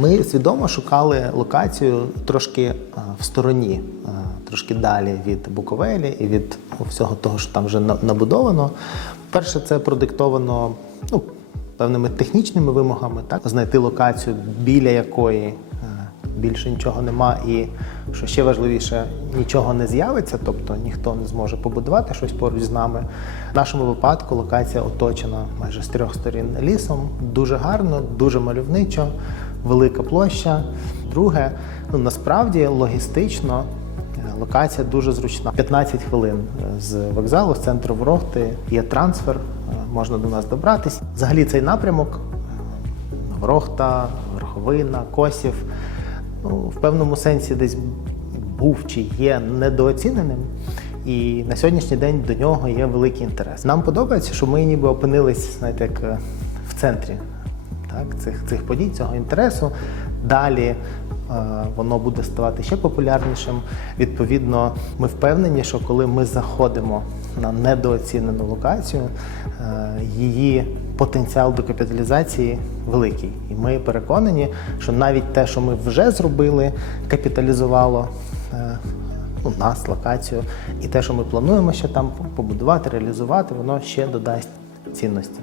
Ми свідомо шукали локацію трошки е, в стороні, е, трошки далі від Буковелі і від всього того, що там вже на- набудовано. Перше, це продиктовано ну, певними технічними вимогами, так знайти локацію, біля якої е, більше нічого нема, і що ще важливіше, нічого не з'явиться, тобто ніхто не зможе побудувати щось поруч з нами. В нашому випадку локація оточена майже з трьох сторін лісом. Дуже гарно, дуже мальовничо, велика площа. Друге, ну насправді логістично. е, Локація дуже зручна. 15 хвилин е, з вокзалу, з центру Ворохти є трансфер, е, можна до нас добратись. Взагалі цей напрямок Ворохта, Верховина, Косів ну, в певному сенсі десь був чи є недооціненим. І на сьогоднішній день до нього є великий інтерес. Нам подобається, що ми ніби опинились, знаєте, як в центрі так, цих, цих подій, цього інтересу. Далі е, воно буде ставати ще популярнішим. Відповідно, ми впевнені, що коли ми заходимо на недооцінену локацію, е, її потенціал до капіталізації великий. І ми переконані, що навіть те, що ми вже зробили, капіталізувало. е, Ну, нас, локацію, і те, що ми плануємо ще там побудувати, реалізувати, воно ще додасть цінності.